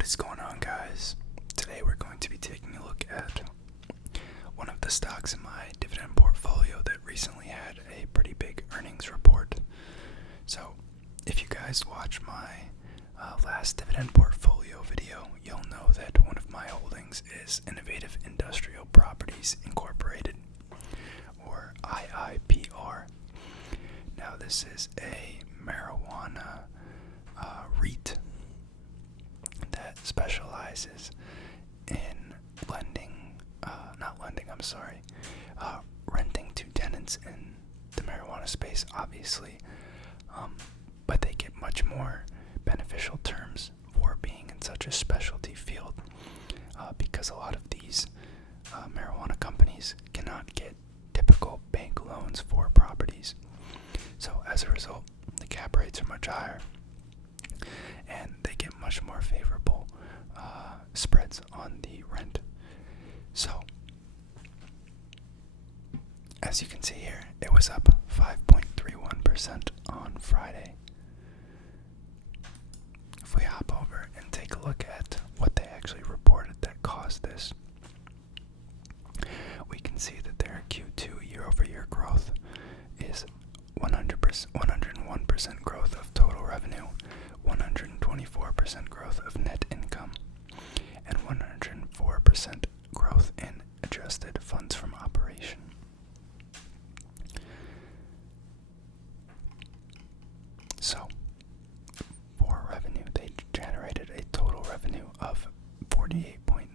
What is going on, guys? Today we're going to be taking a look at one of the stocks in my dividend portfolio that recently had a pretty big earnings report. So, if you guys watch my last dividend portfolio video, you'll know that one of my holdings is Innovative Industrial Properties Incorporated, or IIPR. Now, this is a marijuana REIT that specializes in renting to tenants in the marijuana space, obviously, but they get much more beneficial terms for being in such a specialty field, because a lot of these marijuana companies cannot get typical bank loans for properties. So as a result, the cap rates are much higher, and they get much more favorable spreads on the rent. So, as you can see here, it was up 5.31% on Friday. If we hop over and take a look at what they actually reported that caused this, we can see that their Q2 year-over-year growth is 101% growth of total revenue, 124% growth of net income, and 104% growth in adjusted funds from operation. So, for revenue, they generated a total revenue of $48.9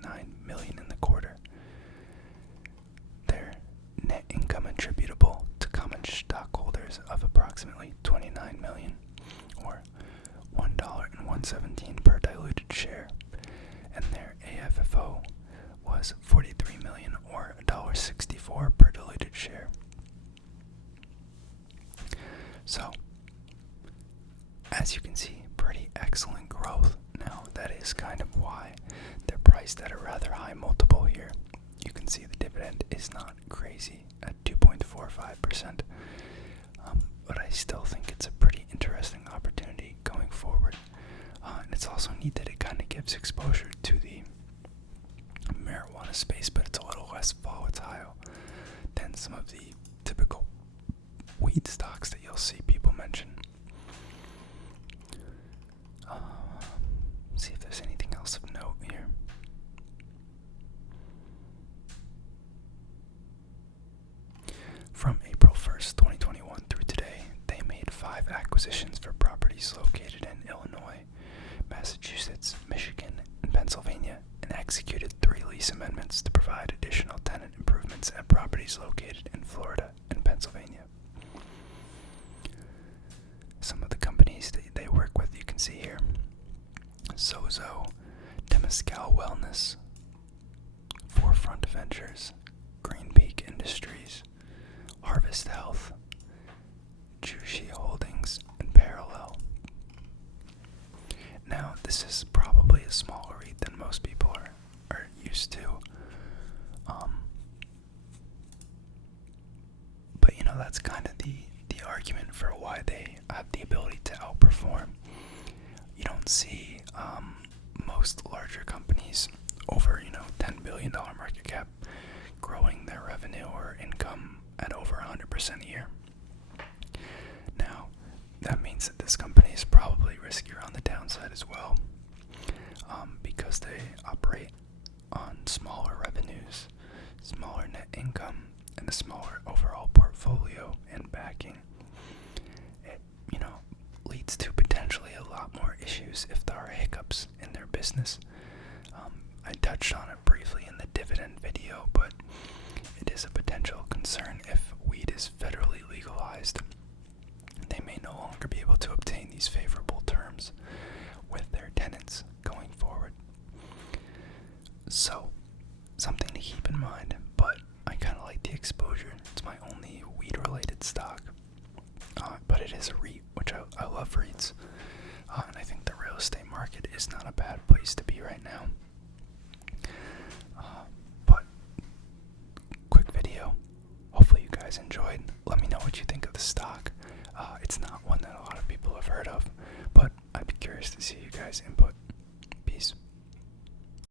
million in the quarter. Their net income attributable to common stockholders of approximately $29 million, or $1.117 per diluted share, and their AFFO was $43 million, or $1.64 per diluted share. So, as you can see, pretty excellent growth. Now, that is kind of why they're priced at a rather high multiple here. You can see the dividend is not crazy at 2.45%, but I still think it's a pretty interesting opportunity going forward. And it's also neat that it kind of gives exposure to the marijuana space, but it's a little less volatile than some of the typical weed stocks that you'll see people mention. See if there's anything else of note here. From April 1st, 2021 through today, they made 5 acquisitions for properties located in Illinois, Massachusetts, Michigan, and Pennsylvania, and executed 3 lease amendments to provide additional tenant improvements at properties located in Florida and Pennsylvania. Some of the companies that they work with, you can see here: Sozo, Temescal Wellness, Forefront Ventures, Green Peak Industries, Harvest Health, Jushi Holdings, and Parallel. Now, this is probably a smaller REIT than most people are used to. But that's kind of the argument for why they have the ability to outperform. You don't see most larger companies over $10 billion market cap growing their revenue or income at over 100% a year. Now, that means that this company is probably riskier on the downside as well, because they operate on smaller revenues, smaller net income, and a smaller overall portfolio and backing. It, leads to potentially a lot more issues if there are hiccups in their business. I touched on it briefly in the dividend video, but it is a potential concern if weed is federally legalized. They may no longer be able to obtain these favorable terms with their tenants going forward. So, something to keep in mind, but I kind of like the exposure. It's my only weed-related stock, but it is a REIT, which I love REITs, and I think the real estate market is not a bad place to be right now. But, quick video. Hopefully you guys enjoyed. Let me know what you think of the stock. It's not one that a lot of people have heard of, but I'd be curious to see you guys' input.